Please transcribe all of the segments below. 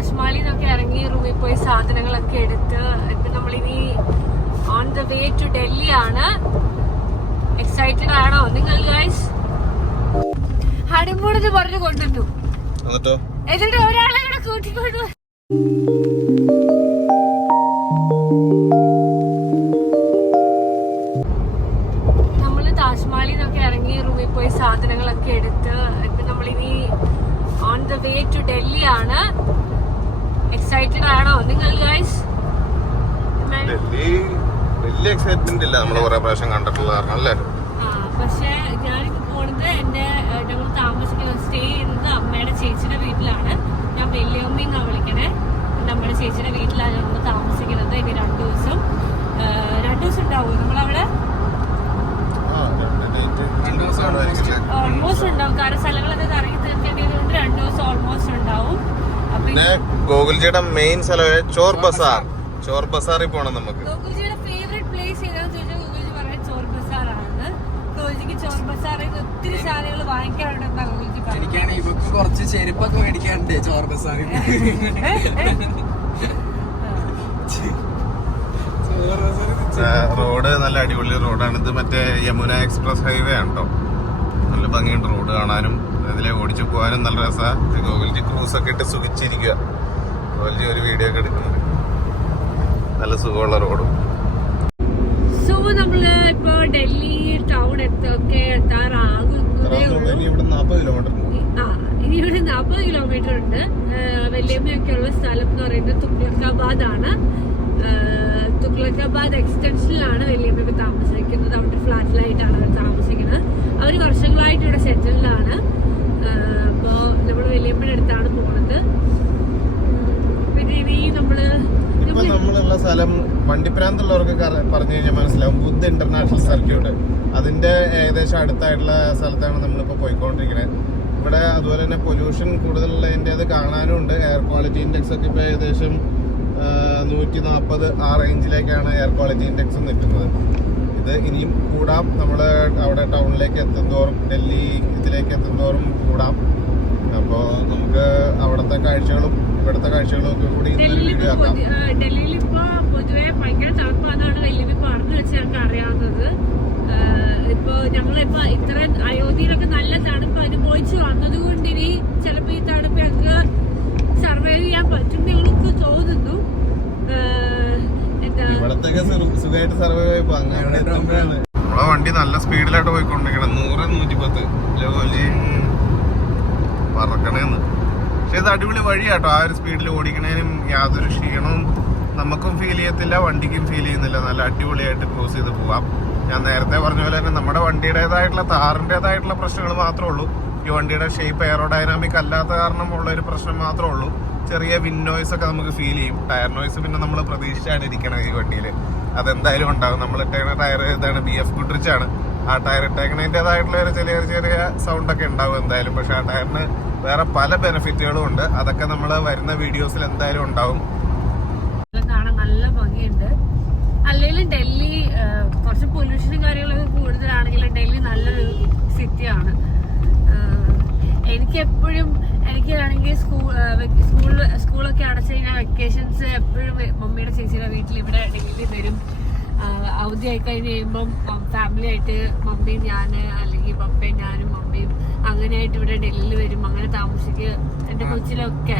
താജ്മഹലിൽ നിന്നൊക്കെ ഇറങ്ങി റൂമിൽ പോയി സാധനങ്ങളൊക്കെ എടുത്ത് ഇപ്പൊ നമ്മളിനി on the way to Delhi ആണ്. എക്സൈറ്റഡ് ആണോ നിങ്ങൾ ഗൈസ്? ഹണിമൂൺ എന്ന് പറഞ്ഞു കൊണ്ടുവന്നു, എന്നിട്ട് ഒരാളെ കൂടെ കൂട്ടിക്കൊണ്ടു. നമ്മള് താജ്മഹലിൽ നിന്നൊക്കെ ഇറങ്ങി റൂമിൽ പോയി സാധനങ്ങളൊക്കെ എടുത്ത് ഇപ്പൊ നമ്മളിനി on the way to Delhi ആണ്. എക്സൈറ്റഡ് ആണോ നിങ്ങൾ ഗൈസ്? വലിയ എക്സൈറ്റ്മെന്റ് ഇല്ല, നമ്മള് കുറെ പ്രാവശ്യം കണ്ടിട്ടുള്ള കാരണം അല്ലേ. പക്ഷെ ഞാനിപ്പോ പോണത് ഞങ്ങൾ താമസിക്കുന്നത് സ്റ്റേ ചെയ്യുന്നത് അമ്മയുടെ ചേച്ചിയുടെ വീട്ടിലാണ്. ഞാൻ വല്യമ്മയെന്നാ വിളിക്കണേ. നമ്മുടെ ചേച്ചിയുടെ വീട്ടിലാണ് ഞങ്ങൾ താമസിക്കുന്നത്. ഇനി 2 ദിവസം ഉണ്ടാവും നമ്മളവിടെ. ഓൾമോസ്റ്റ് ഉണ്ടാവും, കാരണം സ്ഥലങ്ങളൊക്കെ കറങ്ങി തീർക്കേണ്ടതുകൊണ്ട് 2 ദിവസം ഓൾമോസ്റ്റ് ഉണ്ടാവും. പിന്നെ ഗോകുൽജിയുടെ മെയിൻ സ്ഥലമായ ചോർ ബസാർ. ചോർ ബസാറിൽ പോണം നമുക്ക്. ഗോകുൽജിയുടെ ഫേവറേറ്റ് പ്ലേസ് ഏതാണെന്ന് ചോദിച്ചാൽ ഗോകുൽജി പറയാൻ ചോർ ബസാർ ആണ്. ഗോകുൽജിക്ക് ചോർ ബസാറിൽ ഒത്തിരി സാധനങ്ങൾ വാങ്ങിക്കാറുണ്ടെന്നാ ഗോകുൽജി പറയുന്നത്. എനിക്കാണ് ഇവക്ക് കുറച്ച് ചെരുപ്പൊക്കെ മേടിക്കാറുണ്ട് ചോർ ബസാറിൽ. റോഡ് നല്ല അടിപൊളി റോഡാണ്. ഇത് മറ്റേ യമുന എക്സ്പ്രസ് ഹൈവേ ആണ് കേട്ടോ. നല്ല ഭംഗിയുണ്ട് റോഡ് കാണാനും, ഇതിലെ ഓടിച്ചു പോകാനും നല്ല രസമാണ്. ഗോകുൽജി ക്രൂസ് ഒക്കെ ഇട്ട് സുഖിച്ചിരിക്കുക. ഗോകുൽജി ഒരു വീഡിയോ ഒക്കെ എടുക്കുന്നുണ്ട്. നല്ല സുഖമുള്ള റോഡും. സോ നമ്മള് ഇപ്പൊ ഡൽഹി ടൗൺ ഒക്കെ എത്താറാകുന്നതേ ഉള്ളൂ. ഇനി ഇവിടെ 40 കിലോമീറ്റർ ഉണ്ട്. വല്യമ്മയൊക്കെ ഉള്ള സ്ഥലം എന്ന് പറയുന്നത് തുഗ്ലക്കാബാദ് ആണ്. തുഗ്ലക്കാബാദ് എക്സ്റ്റൻഷനിലാണ് വല്യമ്മ താമസിക്കുന്നത്. അവിടെ ഫ്ലാറ്റിലായിട്ടാണ് അവർ താമസിക്കുന്നത്. അവർ വർഷങ്ങളായിട്ട് ഇവിടെ സെറ്റിൽഡാണ്. അപ്പോ നമ്മള് വല്യമ്മയുടെ അടുത്താണ് പോണത്. പിന്നെ ഇനി നമ്മളുള്ള സ്ഥലം വണ്ടിപ്രാന്തുള്ളവർക്ക് പറഞ്ഞു കഴിഞ്ഞാൽ മനസ്സിലാവും. ബുദ്ധ ഇന്റർനാഷണൽ സർക്യൂട്ട്, അതിന്റെ ഏകദേശം അടുത്തായിട്ടുള്ള സ്ഥലത്താണ് നമ്മളിപ്പോ പോയിക്കൊണ്ടിരിക്കുന്നത്. ഇവിടെ അതുപോലെ തന്നെ പൊല്യൂഷൻ കൂടുതലുള്ളതിന്റെ അത് കാണാനും ഉണ്ട്. എയർ ക്വാളിറ്റി ഇൻഡെക്സ് ഒക്കെ ഇപ്പൊ ഏകദേശം 140 ആ റേഞ്ചിലേക്കാണ് എയർ ക്വാളിറ്റി ഇൻഡെക്സ് നിൽക്കുന്നത്. ഇത് ഇനിയും കൂടാം. നമ്മള് അവിടെ ടൗണിലേക്ക് എത്തുന്തോറും, ഡൽഹി ഇതിലേക്ക് എത്തുന്തോറും കൂടാം. അപ്പോൾ നമുക്ക് അവിടുത്തെ കാഴ്ചകളും ഇവിടുത്തെ കാഴ്ചകളും ഒക്കെ കൂടി വീഡിയോ ആക്കാം. ഡൽഹിയിൽ ഇപ്പൊ പൊതുവെ ഭയങ്കര തണുപ്പാന്നാണ് വല്യമ്മ പറഞ്ഞു വെച്ച് ഞങ്ങൾക്ക് അറിയാവുന്നത്. ഇപ്പൊ ഞങ്ങളിപ്പോ ഇത്രയും അയോധ്യയിലൊക്കെ നല്ല തണുപ്പ് അനുഭവിച്ചു വന്നതുകൊണ്ട് ഇനി ചിലപ്പോ ഈ തണുപ്പ് ഞങ്ങൾക്ക് സർവൈവ് ചെയ്യാൻ പറ്റും ഞങ്ങൾക്ക് തോന്നുന്നു. ഇവിടത്തൊക്കെ സുഖമായിട്ട് സർവൈവ് ആയിപ്പോ അങ്ങനെ നമ്മളെ വണ്ടി നല്ല സ്പീഡിലായിട്ട് പോയിക്കൊണ്ടിരിക്കണം. 100-110 പറക്കണേന്ന്. പക്ഷെ ഇത് അടിപൊളി വഴിയാട്ടോ. ആ ഒരു സ്പീഡിൽ ഓടിക്കണേനും യാതൊരു ക്ഷീണവും നമുക്കും ഫീൽ ചെയ്യത്തില്ല, വണ്ടിക്കും ഫീൽ ചെയ്യുന്നില്ല. നല്ല അടിപൊളിയായിട്ട് ക്രോസ് ചെയ്ത് പോവാം. ഞാൻ നേരത്തെ പറഞ്ഞ പോലെ തന്നെ നമ്മുടെ വണ്ടിയുടേതായിട്ടുള്ള താറിൻ്റെതായിട്ടുള്ള പ്രശ്നങ്ങൾ മാത്രമേ ഉള്ളൂ. ഈ വണ്ടിയുടെ ഷേപ്പ് എയറോഡൈനാമിക് അല്ലാത്ത കാരണം ഉള്ള ഒരു പ്രശ്നം മാത്രമേ ഉള്ളൂ. ചെറിയ വിൻഡ് നോയ്സ് ഒക്കെ നമുക്ക് ഫീൽ ചെയ്യും. ടയർ നോയ്സ് പിന്നെ നമ്മൾ പ്രതീക്ഷിച്ചാണ് ഇരിക്കണത് ഈ വണ്ടിയിൽ. അതെന്തായാലും ഉണ്ടാകും. നമ്മൾ ഇട്ടേക്കുന്ന ടയർ ഇതാണ്, BF ഗുഡ്രിച്ച് ആണ്. ആ ടയർ ഇട്ടേക്കുന്നതിൻ്റെതായിട്ടുള്ള ഒരു ചെറിയ സൗണ്ട് ഒക്കെ ഉണ്ടാവും എന്തായാലും. പക്ഷെ ആ ടയറിന് വേറെ പല ബെനിഫിറ്റുകളും ഉണ്ട്. അതൊക്കെ നമ്മൾ വരുന്ന വീഡിയോസിൽ എന്തായാലും ഉണ്ടാവും. കാണാൻ നല്ല ഭംഗിയുണ്ട്. അല്ലെങ്കിലും ഡൽഹി കുറച്ച് പൊല്യൂഷനും കാര്യങ്ങളൊക്കെ കൂടുതലാണെങ്കിലും ഡൽഹി നല്ലൊരു സിറ്റിയാണ്. എനിക്കാണെങ്കിൽ സ്കൂളൊക്കെ അടച്ചു കഴിഞ്ഞാൽ വെക്കേഷൻസ് എപ്പോഴും മമ്മിയുടെ ചേച്ചിയുടെ വീട്ടിൽ ഇവിടെ ഡൽഹിയിൽ വരും. അവധി ആയി കഴിഞ്ഞ് കഴിയുമ്പം ഫാമിലി ആയിട്ട് മമ്മിയും ഞാന്, അല്ലെങ്കിൽ പപ്പയും ഞാനും മമ്മിയും അങ്ങനെയായിട്ട് ഇവിടെ ഡൽഹിയിൽ വരും. അങ്ങനെ താമസിക്കുക. എന്റെ കൊച്ചിലൊക്കെ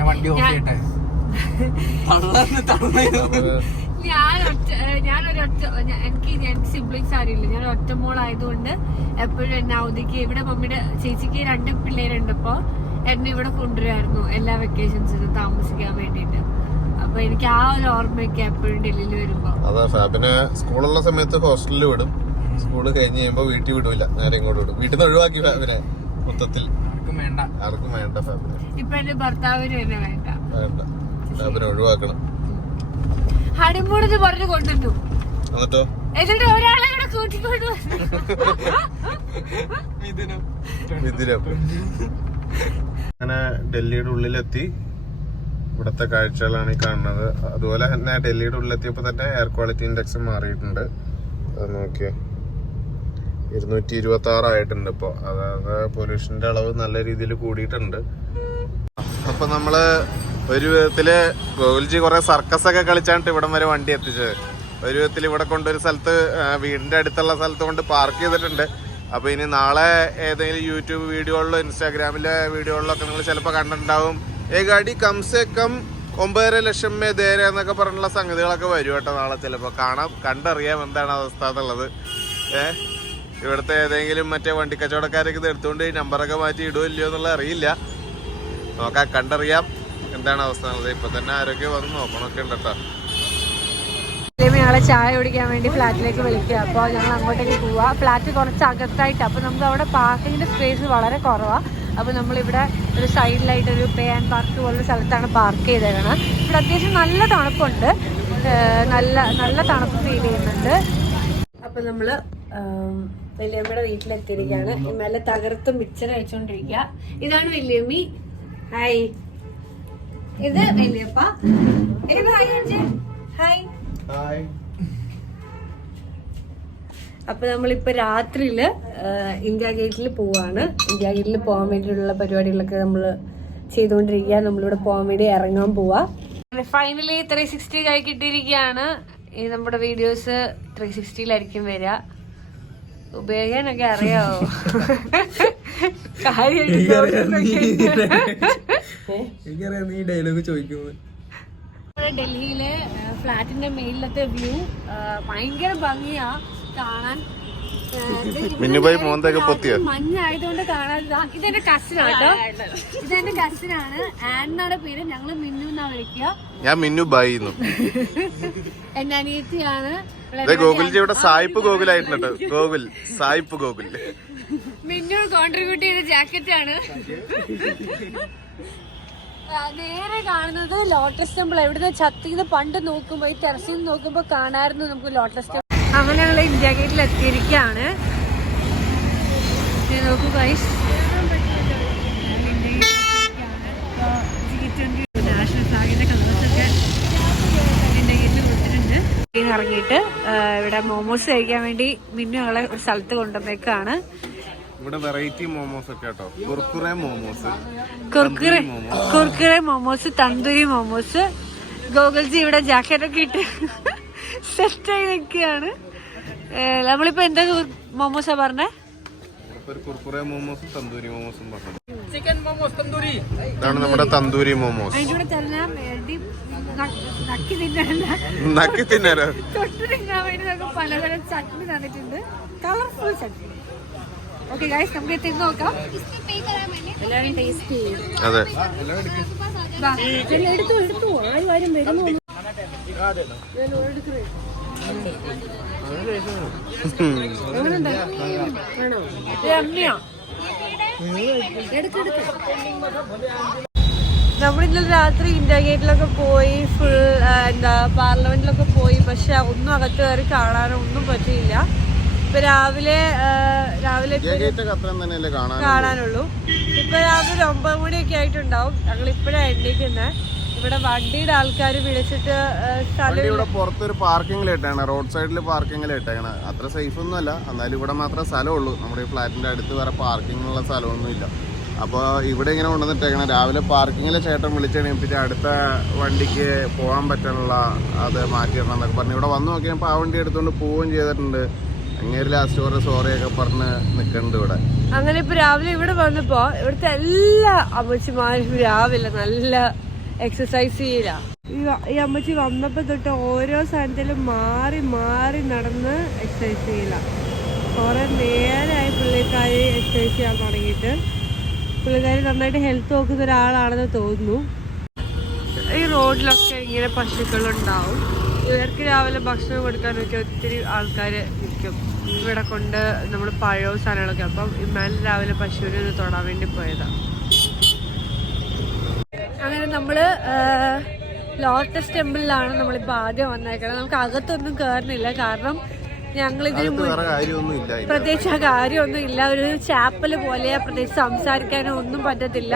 എനിക്ക് സിബ്ലിങ്സ് ആരുമില്ല. ഞാൻ ഒറ്റ മോളായതുകൊണ്ട് എപ്പോഴും എന്നെ അവധിക്ക് ഇവിടെ മമ്മിയുടെ ചേച്ചിക്ക് 2 പിള്ളേരുണ്ട്. അപ്പൊ എന്നെ ഇവിടെ കൊണ്ടുവരുമായിരുന്നു എല്ലാ വെക്കേഷൻസിനും താമസിക്കാൻ വേണ്ടിട്ട്. അപ്പൊ എനിക്ക് ആ ഒരു ഓർമ്മയൊക്കെ എപ്പോഴും ഡൽഹിയിൽ വരുമ്പോ. അതാ ഫാബിനെ സ്കൂളുള്ള സമയത്ത് ഹോസ്റ്റലിൽ വിടും. സ്കൂള് കഴിഞ്ഞ് കഴിയുമ്പോ വീട്ടിൽ വിടൂല, നേരെ ഇങ്ങോട്ട് വിടും. വീട്ടിൽ നിന്ന് ഒഴിവാക്കി ഫാബിനെ മൊത്തത്തിൽ. ആർക്കും വേണ്ട ഫാബിനെ. ഇപ്പൊ എന്റെ ഭർത്താവിന് തന്നെ വേണ്ട. ഫാബിനെ ഒഴിവാക്കണം. ഹണിമൂൺ എന്ന് പറഞ്ഞു കൊണ്ടുവന്നു, എന്നിട്ട് ഒരാളെ കൂടെ കൂട്ടിക്കൊണ്ടു. അങ്ങനെ ഡൽഹിയുടെ ഉള്ളിലെത്തി. ഇവിടുത്തെ കാഴ്ചകളാണ് ഈ കാണുന്നത്. അതുപോലെ തന്നെ ഡൽഹിയുടെ ഉള്ളിലെത്തിയപ്പോ തന്നെ എയർ ക്വാളിറ്റി ഇൻഡെക്സ് മാറിയിട്ടുണ്ട്. അത് നോക്കിയേ, 226 ആയിട്ടുണ്ട് ഇപ്പൊ. അതായത് പൊല്യൂഷന്റെ അളവ് നല്ല രീതിയിൽ കൂടിയിട്ടുണ്ട്. അപ്പൊ നമ്മള് ഒരു വിധത്തില് ഗോകുൽജി കുറെ സർക്കസ് ഒക്കെ കളിച്ചാണ്ട് ഇവിടം വരെ വണ്ടി എത്തിച്ചത്. ഒരു വിധത്തിൽ ഇവിടെ കൊണ്ടൊരു സ്ഥലത്ത് വീടിന്റെ അടുത്തുള്ള സ്ഥലത്ത് കൊണ്ട് പാർക്ക് ചെയ്തിട്ടുണ്ട്. അപ്പൊ ഇനി നാളെ ഏതെങ്കിലും യൂട്യൂബ് വീഡിയോകളിലോ ഇൻസ്റ്റാഗ്രാമിലെ വീഡിയോകളിലോ ഒക്കെ നിങ്ങൾ ചിലപ്പോൾ കണ്ടിട്ടുണ്ടാവും. ഗാഡി കംസേ കം 9.5 ലക്ഷം ദേര എന്നൊക്കെ പറഞ്ഞുള്ള സംഗതികളൊക്കെ വരും കേട്ടോ നാളെ. ചിലപ്പോൾ കണ്ടറിയാം എന്താണ് അവസ്ഥ എന്നുള്ളത്. ഇവിടുത്തെ ഏതെങ്കിലും മറ്റേ വണ്ടി കച്ചവടക്കാരൊക്കെ ഇത് എടുത്തുകൊണ്ട് നമ്പറൊക്കെ മാറ്റി ഇടുമോ ഇല്ലയോ എന്നുള്ളത് അറിയില്ല. നോക്കാം, കണ്ടറിയാം എന്താണ് അവസ്ഥ എന്നുള്ളത്. ഇപ്പൊ തന്നെ ആരൊക്കെ വന്ന് നോക്കണമൊക്കെ ഉണ്ട് കേട്ടോ. ഞങ്ങളെ ചായ കുടിക്കാൻ വേണ്ടി ഫ്ലാറ്റിലേക്ക് വിളിക്കുക. അപ്പോൾ ഞങ്ങൾ അങ്ങോട്ടേക്ക് പോവാ. ഫ്ലാറ്റ് കുറച്ച് അകത്തായിട്ട്, അപ്പോൾ നമുക്ക് അവിടെ പാർക്കിങ്ങിന്റെ സ്പേസ് വളരെ കുറവാണ്. അപ്പോൾ നമ്മളിവിടെ ഒരു സൈഡിലായിട്ട് ഒരു പേ ആൻഡ് പാർക്ക് പോലുള്ള സ്ഥലത്താണ് പാർക്ക് ചെയ്തേക്കണം. ഇവിടെ അത്യാവശ്യം നല്ല തണുപ്പുണ്ട്, നല്ല തണുപ്പ് ഫീൽ ചെയ്യുന്നുണ്ട്. അപ്പോൾ നമ്മൾ വല്യമ്മയുടെ വീട്ടിലെത്തിയിരിക്കുകയാണ്. നല്ല തകർത്ത് മിക്സർ കഴിച്ചുകൊണ്ടിരിക്കുക. ഇതാണ് വല്യമ്മി. ഹായ്, ഇത് വല്യപ്പ. ഹായ്. അപ്പൊ നമ്മളിപ്പോ രാത്രിയില് ഇന്ത്യ ഗേറ്റിൽ പോവാണ്. ഇന്ത്യ ഗേറ്റിൽ പോകാൻ വേണ്ടിയിട്ടുള്ള പരിപാടികളൊക്കെ നമ്മൾ ചെയ്തുകൊണ്ടിരിക്കുക. നമ്മളിവിടെ പോകാൻ വേണ്ടി ഇറങ്ങാൻ പോവാ. ഫൈനലി 360 കൈ കിട്ടിയിരിക്കുകയാണ്. ഈ നമ്മുടെ വീഡിയോസ് 360-ലായിരിക്കും വരിക. ഉപയോഗിക്കാനൊക്കെ അറിയാവോ? ഡൽഹിയിലെ ഫ്ലാറ്റിന്റെ മേലിലത്തെ വ്യൂ ഭയങ്കര ഭംഗിയാ കാണാൻ. മഞ്ഞായതുകൊണ്ട് കാണാൻ. ഇതെന്റെ കസിനാണ് കേട്ടോ. ഇതെന്റെ കസിനാണ്. ആൻന്നാണ് പേര്. ഞങ്ങള് മിന്നു എന്നാ വിളിക്കുക. ഞാൻ മിന്നു ബായി. എന്റെ അനിയത്തിയാണ്. ഗോകുൽജിയുടെ സായിപ്പ് ഗോകുലായിട്ടുണ്ട്. ഗോകുൽ സായിപ്പ് ഗോകുൽ. മിന്നു കോൺട്രിബ്യൂട്ട് ചെയ്ത ജാക്കറ്റാണ്. നേരെ കാണുന്നത് ലോട്ടസ് ടെമ്പിൾ. എവിടുന്ന് ഛത്തിന്ന് പണ്ട് നോക്കുമ്പോ ഈ ടെറസിൽ നിന്ന് നോക്കുമ്പോ കാണായിരുന്നു നമുക്ക് ലോട്ടസ് ടെമ്പിൾ. അങ്ങനെ ഞങ്ങൾ ഇന്ത്യ ഗേറ്റിൽ എത്തിയിരിക്കുകയാണ്. നോക്കൂ ഗൈസ്, നാഷണൽ ഫ്ലാഗിന്റെ കളേഴ്സൊക്കെ ഇന്ത്യ ഗേറ്റിൽ കൊടുത്തിട്ടുണ്ട്. ഇറങ്ങിയിട്ട് ഇവിടെ മോമോസ് കഴിക്കാൻ വേണ്ടി മിന്നു ഞങ്ങളെ ഒരു സ്ഥലത്ത് കൊണ്ടുവന്നേക്കാണ്. ഇവിടെ വെറൈറ്റി മോമോസ് ഒക്കെ കേട്ടോ. കുർക്കുറെ മോമോസ്, തന്തൂരി മോമോസ്. ഗോകുൽജി ഇവിടെ ജാക്കറ്റൊക്കെ ഇട്ട് സെറ്റായി നിൽക്കുകയാണ്. നമ്മളിപ്പോ എന്താ മോമോസാ പറഞ്ഞേ? കുർക്കുറെ മോമോസ്, തന്തൂരി മോമോസും പറഞ്ഞു. ചിക്കൻ മോമോസ്, തന്തൂരി. ഇതാണ് നമ്മുടെ തന്തൂരി മോമോസ്. അതിലൂടെ തന്നെ നക്കി തിന്നാനോ തൊട്ട് തിന്നാൻ വേണ്ടി നമുക്ക് പലതരം ചട്നി തന്നിട്ടുണ്ട്. കളർഫുൾ ചട്നി. ഓക്കെ ഗൈസ്, നമുക്ക് തിന്ന് നോക്കാം. എല്ലാവരും ടേസ്റ്റ് ചെയ്യും. അതെ, എടുത്തു ആരും വരുന്നു. നമ്മളിന്നലെ രാത്രി ഇന്ത്യ ഗേറ്റിലൊക്കെ പോയി, ഫുൾ പാർലമെന്റിലൊക്കെ പോയി. പക്ഷെ ഒന്നും അകത്ത് കയറി കാണാനോ ഒന്നും പറ്റിയില്ല. ഇപ്പൊ രാവിലെ കാണാനുള്ളൂ. ഇപ്പൊ രാവിലെ 9 മണിയൊക്കെ ആയിട്ടുണ്ടാവും. ഞങ്ങൾ ഇപ്പഴാണ് എണ്ണിക്കുന്നത്. ഇവിടെ വണ്ടിയുടെ ആൾക്കാർ വിളിച്ചിട്ട് ഇവിടെ പുറത്തൊരു പാർക്കിങ്ങിലിട്ടാണ്, റോഡ് സൈഡിൽ പാർക്കിങ്ങിലിട്ടേക്കണ. അത്ര സേഫ് ഒന്നും അല്ല, എന്നാലും ഇവിടെ മാത്രമേ സ്ഥലമുള്ളൂ. നമ്മുടെ ഈ ഫ്ലാറ്റിന്റെ അടുത്ത് വേറെ പാർക്കിങ്ങിനുള്ള സ്ഥലമൊന്നുമില്ല. അപ്പോൾ ഇവിടെ ഇങ്ങനെ കൊണ്ടുവന്നിട്ടേക്കണം. രാവിലെ പാർക്കിങ്ങിലെ ചേട്ടൻ വിളിച്ചെണീപ്പിച്ച് അടുത്ത വണ്ടിക്ക് പോകാൻ പറ്റാനുള്ള അത് മാറ്റിയിടണം എന്നൊക്കെ പറഞ്ഞു. ഇവിടെ വന്നു നോക്കിയപ്പോൾ ആ വണ്ടി എടുത്തുകൊണ്ട് പോവുകയും ചെയ്തിട്ടുണ്ട്. അങ്ങേര് ലാസ്റ്റ് കുറെ സോറിയൊക്കെ പറഞ്ഞ് നിൽക്കുന്നുണ്ട് ഇവിടെ. അങ്ങനെ ഇപ്പൊ രാവിലെ ഇവിടെ വന്നപ്പോ ഇവിടുത്തെ എല്ലാ അമ്മച്ചിമാരും രാവിലെ നല്ല എക്സസൈസ് ചെയ്യില്ല. ഈ അമ്മച്ചി വന്നപ്പോ തൊട്ട് ഓരോ സ്ഥലത്തിലും മാറി മാറി നടന്ന് എക്സസൈസ് ചെയ്യില്ല. കുറെ നേരമായി പുള്ളിക്കാരി എക്സസൈസ് ചെയ്യാൻ തുടങ്ങിയിട്ട്. പുള്ളിക്കാരി നന്നായിട്ട് ഹെൽത്ത് നോക്കുന്ന ഒരാളാണെന്ന് തോന്നുന്നു. ഈ റോഡിലൊക്കെ ഇങ്ങനെ പശുക്കളുണ്ടാവും. ഇവർക്ക് രാവിലെ ഭക്ഷണം കൊടുക്കാനൊക്കെ ഒത്തിരി ആൾക്കാർ നിൽക്കും. ഇവിടെ കൊണ്ട് നമ്മൾ പഴവും സാധനങ്ങളൊക്കെ. അപ്പം ഇമ്മാൻ രാവിലെ പശുവിനെ തൊടാൻ വേണ്ടി പോയതാണ്. അങ്ങനെ നമ്മള് ലോട്ടസ് ടെമ്പിളിലാണ് നമ്മളിപ്പോൾ ആദ്യം വന്നേക്കുന്നത്. നമുക്ക് അകത്തൊന്നും കയറുന്നില്ല, കാരണം ഞങ്ങളിതിന് പ്രത്യേകിച്ച് ആ കാര്യമൊന്നും ഇല്ല. ഒരു ചാപ്പല് പോലെ പ്രത്യേകിച്ച് സംസാരിക്കാനോ ഒന്നും പറ്റത്തില്ല.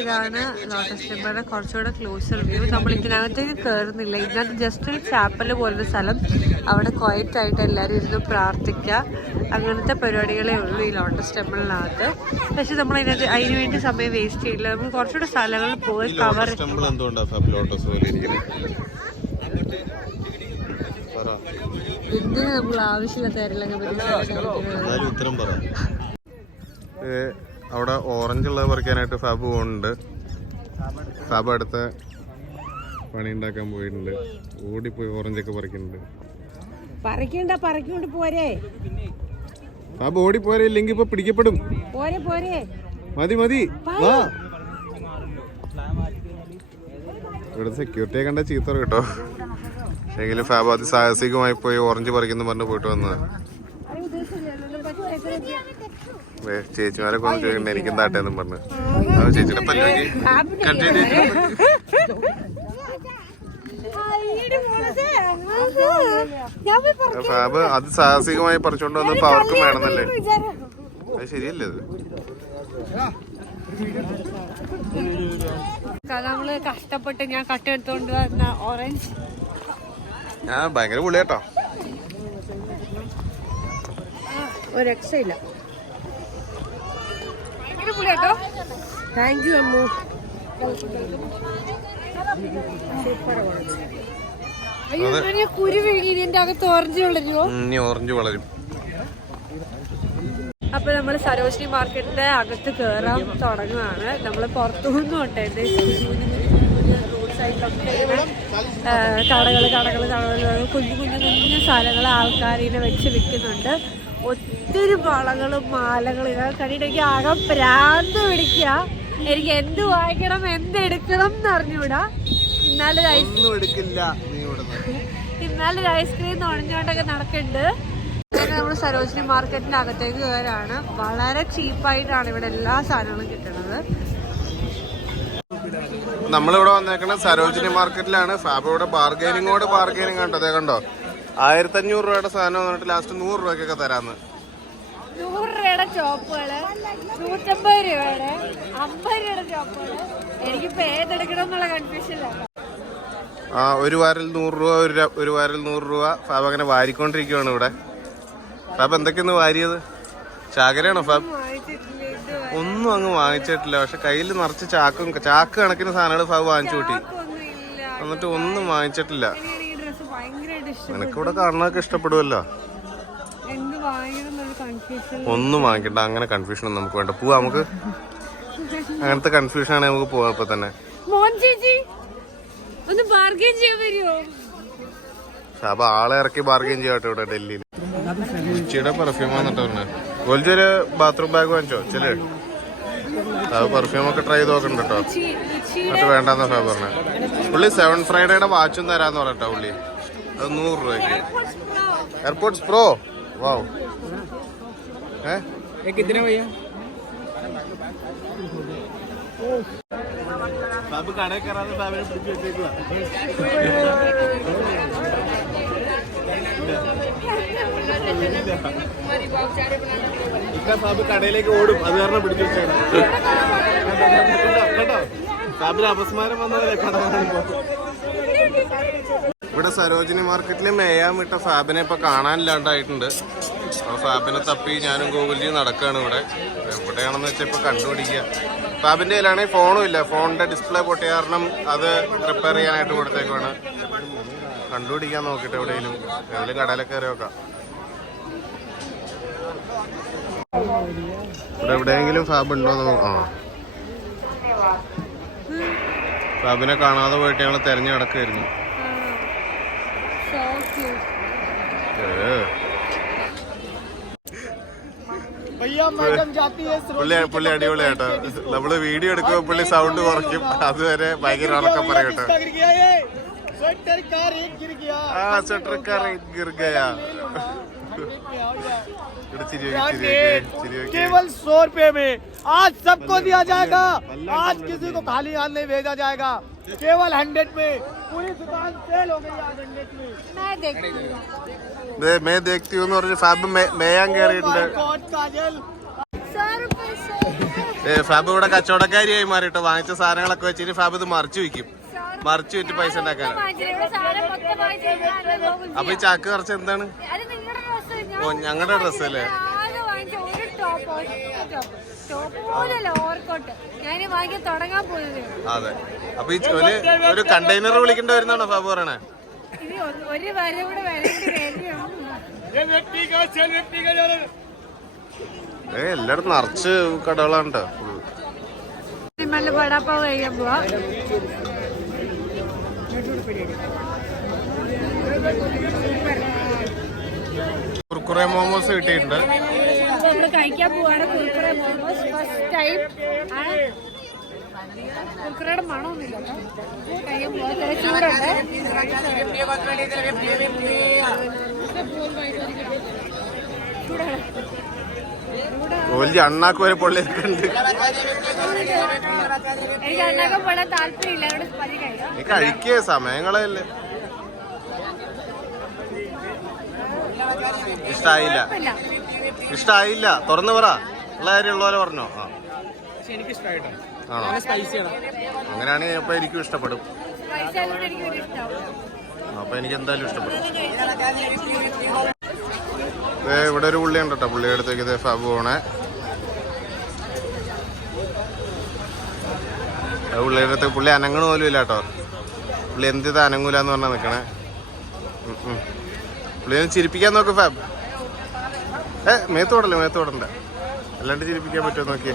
ഇതാണ് ലോട്ടസ് ടെമ്പിളിന്റെ കുറച്ചുകൂടെ ക്ലോസർ വ്യൂ. നമ്മൾ ഇതിനകത്തേക്ക് കയറുന്നില്ല. ഇതിനകത്ത് ജസ്റ്റ് ഒരു ചാപ്പല് പോലൊരു സ്ഥലം. അവിടെ ക്വയറ്റ് ആയിട്ട് എല്ലാവരും ഇരുന്ന് പ്രാർത്ഥിക്കുക. അങ്ങനത്തെ പരിപാടികളേ ഉള്ളൂ ഈ ലോട്ടസ് ടെമ്പിളിനകത്ത്. പക്ഷെ നമ്മൾ അതിന് വേണ്ടി സമയം വേസ്റ്റ് ചെയ്യില്ല. നമ്മൾ കുറച്ചുകൂടെ സ്ഥലങ്ങളിൽ പോയി കവർ. എന്ത് നമ്മൾ ആവശ്യമില്ലാത്ത അവിടെ ഓറഞ്ച് ഉള്ളത് പറിക്കാനായിട്ട് ഫാബ് പോകുന്നുണ്ട്. ഫാബ് അടുത്ത പണി ഉണ്ടാക്കാൻ പോയിട്ടുണ്ട്. ഓടിപ്പോയി ഓറഞ്ചൊക്കെ പറിക്കുന്നുണ്ട്. പറിക്കൊണ്ട് പോരെ ഫാബ് ഓടിപ്പോരെ, ഇല്ലെങ്കിൽ ഇപ്പൊ പിടിക്കപ്പെടും. പോരെ മതി വാ. ഇവിടെ സെക്യൂരിറ്റിയെ കണ്ട ചീത്ത കേട്ടോ. പക്ഷെങ്കിൽ ഫാബ് അതിസാഹസികമായി പോയി ഓറഞ്ച് പറിക്കുന്നു പറഞ്ഞു പോയിട്ട് വന്നത്. ചേച്ചിമാരെ കൊണ്ട് ചോദിക്കണ്ട എനിക്കും താട്ടേന്നും പറഞ്ഞു. അത് ചേച്ചിയുടെ പല്ലേക്ക് ഫാബ് അത് സാഹസികമായി പറിച്ചോണ്ട് വന്നപ്പോ അവർക്കും വേണമെന്നല്ലേ? അത് ശരിയല്ലേ? അത് നമ്മള് കഷ്ടപ്പെട്ട് ഞാൻ കട്ടെടുത്തോണ്ട് വന്ന ഓറഞ്ച് ഭയങ്കര പുളിയാട്ടോ. ഒരു രക്ഷയില്ല. ഭയങ്കര പുളിയാട്ടോ. Thank you Ammu. അയ്യോ കുരു വീഴി എന്റെ അകത്ത് ഓറഞ്ച് വളരുമോ? ഓറഞ്ച് വളരും. അപ്പൊ നമ്മള് സരോജിനി മാർക്കറ്റിന്റെ അകത്ത് കേറാൻ തുടങ്ങുകയാണ്. നമ്മള് പുറത്തുനിന്ന് തൊട്ടേ റോഡ് സൈഡിലൊക്കെ കടകള് കുഞ്ഞു സാധനങ്ങൾ ആൾക്കാരിനെ വെച്ച് വിൽക്കുന്നുണ്ട്. ഒത്തിരി വളകളും മാലകളും ഇതൊക്കെ കണ്ടിട്ട് എനിക്ക് ആകെ ഭ്രാന്ത് പിടിക്കുക. എനിക്ക് എന്ത് വാങ്ങിക്കണം എന്തെടുക്കണം എന്ന് അറിഞ്ഞൂടാ. ഇന്നാലൊരു ഐസ്ക്രീം നുണഞ്ഞോണ്ടൊക്കെ നടക്കുന്നുണ്ട്. നമ്മൾ സരോജിനി മാർക്കറ്റിന്റെ അകത്തേക്ക് കയറാണ്. വളരെ ചീപ്പായിട്ടാണ് ഇവിടെ എല്ലാ സാധനങ്ങളും കിട്ടുന്നത്. നമ്മളിവിടെ വന്നേക്കണത് സരോജിനി മാർക്കറ്റിലാണ്. ഫാബ് ഇവിടെ ബാർഗൈനിങ് കണ്ടോ? അതേ കണ്ടോ, 1500 രൂപയുടെ സാധനം വന്നിട്ട് ലാസ്റ്റ് 100 രൂപയ്ക്കൊക്കെ തരാന്ന്. 100 രൂപയുടെ ചോപ്പുകള്, 150 രൂപയുടെ, 50 രൂപയുടെ ചോപ്പുകള്. എനിക്കിപ്പോ ഏതെടുക്കണം എന്നുള്ള കൺഫ്യൂഷനിലാണ്. ഒരു വാരിൽ 100 രൂപ, ഒരു വാരിൽ 100 രൂപ. ഫാബ് അങ്ങനെ വാരിക്കൊണ്ടിരിക്കുവാണ് ഇവിടെ. ഫാബ് എന്തൊക്കെയൊന്ന് വാരിയത്? ചാകരയാണോ ഫാബ്? ഒന്നും അങ്ങ് വാങ്ങിച്ചിട്ടില്ല. പക്ഷെ കയ്യിൽ നിറച്ച് ചാക്ക് കണക്കിന് സാധനങ്ങൾ ഫാബ് വാങ്ങിച്ചു കൂട്ടി. എന്നിട്ട് ഒന്നും വാങ്ങിച്ചിട്ടില്ല. നിനക്കിവിടെ കാണുന്നതൊക്കെ ഇഷ്ടപ്പെടുമല്ലോ. ഒന്നും വാങ്ങിക്കണ്ട. അങ്ങനെ കൺഫ്യൂഷൻ ഒന്നും നമുക്ക് വേണ്ട. പോവാ, നമുക്ക് അങ്ങനത്തെ കൺഫ്യൂഷൻ ആണെങ്കിൽ നമുക്ക് പോവാം ഇപ്പൊ തന്നെ. ഫാബ് ആളെ ഇറക്കി ബാർഗെയിൻ ചെയ്യാട്ടോ ഇവിടെ ഡൽഹിയിൽ. ഉച്ചയുടെ പെർഫ്യൂം വന്നിട്ട് പറഞ്ഞ ഒരു ബാത്റൂം ബാഗ് വാങ്ങിച്ചോ ചെല്. ഫാബ് പെർഫ്യൂം ഒക്കെ ട്രൈ ചെയ്ത് നോക്കണ്ട കേട്ടോ. എന്നിട്ട് വേണ്ടെന്നാ ഫാബ് പറഞ്ഞ. പുള്ളി 7 ഫ്രൈഡേയുടെ വാച്ചും തരാന്ന് പറഞ്ഞിട്ടോ പുള്ളി. അത് 100 രൂപയ്ക്ക്. എയർപോർട്ട്സ് പ്രോ വാവ്. ഫാബ് കടയിൽ കയറാതെ ഫാബിനെ പിടിച്ചു വെച്ചേക്കുക. ഫാബ് കടയിലേക്ക് ഓടും, അത് കാരണം പിടിച്ചു വെച്ചാണ് കേട്ടോ. ഫാബിന് അപസ്മാരം വന്നതല്ലേ കട. ഇവിടെ സരോജിനി മാർക്കറ്റിൽ മേയാൻ വിട്ട ഫാബിനെ ഇപ്പൊ കാണാനില്ലാണ്ടായിട്ടുണ്ട്. ഫാബിനെ തപ്പി ഞാനും ഗോകുൽജിയും നടക്കുകയാണ് ഇവിടെ. എവിടെയാണെന്ന് വെച്ചാൽ ഇപ്പൊ കണ്ടുപിടിക്കുക. ഫാബിന്റെ കയ്യിലാണെങ്കിൽ ഫോണും ഇല്ല. ഫോണിന്റെ ഡിസ്പ്ലേ പൊട്ടിയ കാരണം അത് റിപ്പയർ ചെയ്യാനായിട്ട് കൊടുത്തേക്കാണ്. കണ്ടുപിടിക്കാൻ നോക്കിട്ട് എവിടെയെങ്കിലും കടയിലൊക്കെ കയറി വെക്കാം. ഇവിടെ എവിടെയെങ്കിലും ഫാബ് ഉണ്ടോന്ന്. ഫാബിനെ കാണാതെ പോയിട്ട് ഞങ്ങൾ തെരഞ്ഞു നടക്കുമായിരുന്നു. പുള്ളി അടിപൊളിയാട്ടോ. നമ്മള് വീഡിയോ എടുക്കുമ്പോ പുള്ളി സൗണ്ട് കുറയ്ക്കും. അതുവരെ ഭയങ്കര ഉറക്കം പറയട്ടോ. केवल 100 रुपए में आज सबको दिया जाएगा. आज किसी को खाली हाथ नहीं भेजा जाएगा. केवल 100 में पूरी दुकान सेल हो गई आज 100 में. मैं देखती हूँ. ഫാബ് മേയാൻ കയറിയിട്ടുണ്ട്. ഫാബ് ഇവിടെ കച്ചവടക്കാരിയായി മാറിട്ടോ. വാങ്ങിച്ച സാധനങ്ങളൊക്കെ വെച്ചിട്ട് ഫാബ് ഇത് മറിച്ചു വയ്ക്കും. മറിച്ചു വെച്ച് പൈസ ഉണ്ടാക്കാൻ. അപ്പൊ ഈ ചാക്ക് കുറച്ച് എന്താണ്? ഓ ഞങ്ങളുടെ ഡ്രസ് അല്ലേ? ആകെ വാങ്ങിച്ച ഒരു ടോപ്പ് പോലല്ല ഓവർകോട്ട്. ഞാൻ വാങ്ങിക്കാൻ തുടങ്ങാൻ പോയത്. അതെ. അപ്പൊ ഈ ഒരു കണ്ടെയ്നർ വിളിക്കേണ്ടി വരുന്നാണോ ഫാബു പറയണേ? ഇനി ഒരു വര കൂടെ വരേണ്ടി വരും. എല്ലായിടത്തും നിറച്ച് കടകളാണ്. പടാപ്പാവ് കഴിക്കാൻ പോവാ. കുർക്കുറെ മോമോസ് കിട്ടിയിട്ടുണ്ട്. നമ്മള് കഴിക്കാൻ പോവാണ് കുർക്കുറെ മോമോസ്. ഫസ്റ്റ് ടൈം ആണ്. കുർക്കുറയുടെ മണമൊന്നുമില്ല കഴിക്കാൻ പോവാ. ചൂടുണ്ട്. വലിയ അണ്ണാക്ക് വരെ പൊള്ളിയിട്ടുണ്ട്. എനിക്ക് അണ്ണാക്കം പൊള്ളാൻ താല്പര്യമില്ല. അവിടെ പതി കഴിക്കാം. നീ കഴിക്കേ, സമയങ്ങളല്ലേ. ഇഷ്ടായില്ല. തുറന്നു പറ. ഉള്ള കാര്യം ഉള്ള പോലെ പറഞ്ഞോ. ആണോ? അങ്ങനെയാണെങ്കിൽ അപ്പൊ എനിക്കും ഇഷ്ടപ്പെടും. അപ്പൊ എനിക്ക് എന്തായാലും ഇഷ്ടപ്പെടും. ഇവിടെ ഒരു പുള്ളി ഉണ്ട് കേട്ടോ. പുള്ളിയുടെ അടുത്തേക്ക് ഇതേ ഫാബു പോണേ. പുള്ളിയുടെ അടുത്ത് പുള്ളി അനങ്ങണ പോലും ഇല്ല കേട്ടോ. പുള്ളി എന്തിത് അനങ്ങൂലെന്ന് പറഞ്ഞാൽ നിൽക്കണേ. പുള്ളിയെ ചിരിപ്പിക്കാൻ നോക്ക് ഫാബ്. മേത്തോടല്ലേ, മേത്തോടണ്ട. അല്ലാണ്ട് ചിരിപ്പിക്കാൻ പറ്റുമോ നോക്കിയേ.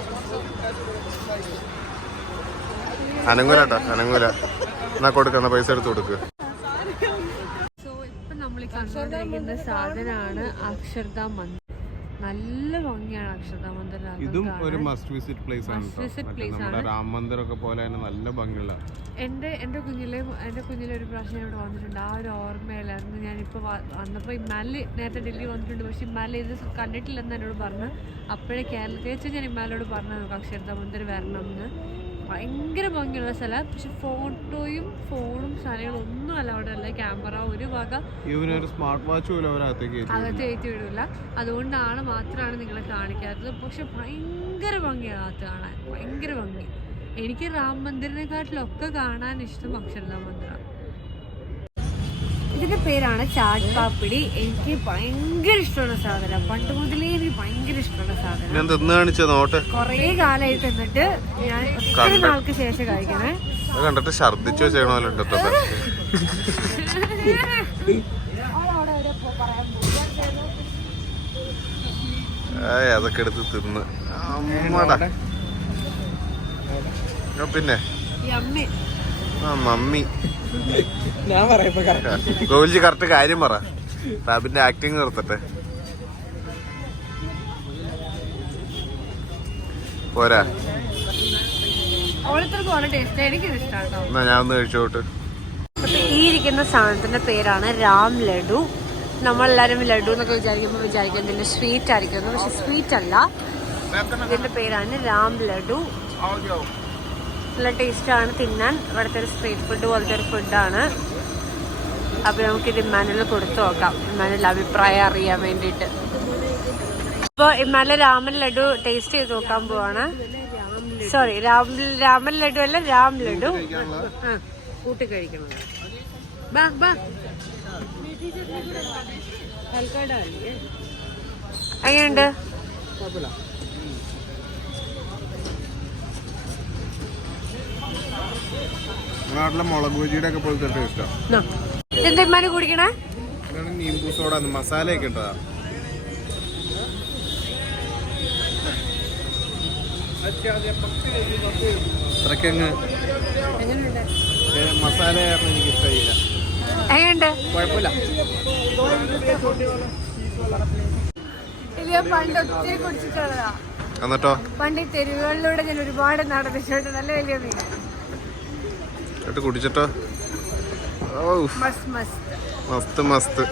അനങ്ങൂല കേട്ടോ, അനങ്ങൂല. എന്നാ കൊടുക്കുന്ന പൈസ എടുത്ത് കൊടുക്ക്. നമ്മൾ കണ്ടുകൊണ്ടിരിക്കുന്ന സാധനമാണ് അക്ഷർധാം മന്ദിർ. നല്ല ഭംഗിയാണ് അക്ഷർധാം മന്ദിർ. ഇതും ഒരു മസ്റ്റ് വിസിറ്റ് പ്ലേസ് ആണ്. നമ്മുടെ രാം മന്ദിർ ഒക്കെ പോലെ തന്നെ നല്ല ഭംഗിയുള്ള. എൻ്റെ കുഞ്ഞിലെ ഒരു പ്രാവശ്യം ഇവിടെ വന്നിട്ടുണ്ട്. ആ ഒരു ഓർമ്മയിലായിരുന്നു. ഞാനിപ്പോൾ വന്നപ്പോൾ ഇമാലിൽ നേരത്തെ ഡൽഹി വന്നിട്ടുണ്ട്. പക്ഷെ ഇമാലിൽ ഇത് കണ്ടിട്ടില്ലെന്ന് എന്നോട് പറഞ്ഞു. അപ്പോഴേ കേരളത്തിൽ വെച്ച് ഞാൻ ഇമാലിനോട് പറഞ്ഞു നമുക്ക് അക്ഷർധാം മന്ദിർ വരണം എന്ന്. ഭയങ്കര ഭംഗിയുള്ള സ്ഥലം. പക്ഷെ ഫോട്ടോയും ഫോണും സാധനങ്ങളും ഒന്നും അല്ല അവിടെ അല്ല. ക്യാമറ ഒരു വക സ്മാർട്ട് വാച്ച് അകത്ത് കയറ്റി വിടില്ല. അതുകൊണ്ടാണ് മാത്രമാണ് നിങ്ങളെ കാണിക്കാത്തത്. പക്ഷെ ഭയങ്കര ഭംഗിയാണ് അകത്ത് കാണാൻ. ഭയങ്കര ഭംഗി. എനിക്ക് രാം മന്ദിറിനെക്കാട്ടിലൊക്കെ കാണാൻ ഇഷ്ടം അക്ഷർധാം മന്ദിറാണ്. ഇതിന്റെ പേരാണ് ചാട്ട് പാപ്പിടി. എനിക്ക് ഭയങ്കര ഇഷ്ടമുള്ള സാധനം. പണ്ട് മുതലേ എനിക്ക് ഭയങ്കര ഇഷ്ടമുള്ള സാധനം. കൊറേ കാലമായി തിന്നിട്ട് ഞാൻ ഒത്തിരി നാൾക്ക് ശേഷം കഴിക്കണേ. കണ്ടിട്ട് ഛർദിച്ചു വെച്ചേക്കണല്ലോ. അതൊക്കെ എടുത്ത് തിന്ന് പിന്നെ മമ്മി ഗോവിൽജി കറക്റ്റ് കാര്യം പറ. ഫാബിന്റെ ആക്ടിങ് നിർത്തട്ടെ. പോരാ, എന്നാ ഞാൻ ഒന്ന് കഴിച്ചോട്ട്. ഈ ഇരിക്കുന്ന സാധനത്തിന്റെ പേരാണ് രാം ലഡു. നമ്മളെല്ലാരും ലഡു എന്നൊക്കെ വിചാരിക്കും ഇതിന്റെ സ്വീറ്റ് ആയിരിക്കും. പക്ഷെ സ്വീറ്റ് അല്ല. ഇതിന്റെ പേരാണ് രാം ലഡു. നല്ല ടേസ്റ്റാണ് തിന്നാൻ. ഇവിടുത്തെ ഒരു സ്ട്രീറ്റ് ഫുഡ് പോലത്തെ ഒരു ഫുഡാണ്. അപ്പോൾ നമുക്കിത് ഇമ്മാനുവൽ കൊടുത്തു നോക്കാം, ഇമ്മാനുവൽ അഭിപ്രായം അറിയാൻ വേണ്ടിയിട്ട്. അപ്പോൾ ഇമ്മാനുവൽ രാമൻ ലഡു ടേസ്റ്റ് ചെയ്ത് നോക്കാൻ പോവാണ്. സോറി, രാമൻ ലഡു അല്ല, രാം ലഡു. കൂട്ടി കഴിക്കണം. എങ്ങനെയുണ്ട്? നാട്ടിലെ മുളക് ബജിയുടെ ഒക്കെ പോലത്തെ ടേസ്റ്റാ. എന്തെമ്മാന് കുടിക്കണേ? നീമ്പു സോഡ മസാലയൊക്കെ ഇട്ടതാ. അത്രക്കങ്ങ് മസാല എനിക്ക് ഇഷ്ടമില്ല. എങ്ങനെയുണ്ട്? കുഴപ്പമില്ല. പണ്ട് ഒത്തിരി കുടിച്ചിട്ടുള്ളതാ. എന്നിട്ടോ പണ്ട് തെരുവുകളിലൂടെ ഞാൻ ഒരുപാട് നടന്നിട്ടുണ്ട്. നല്ല വലിയ മീൻ കുടിച്ചിട്ടോ? മസ്ത് മസ്ത് മസ്ത് മസ്ത്.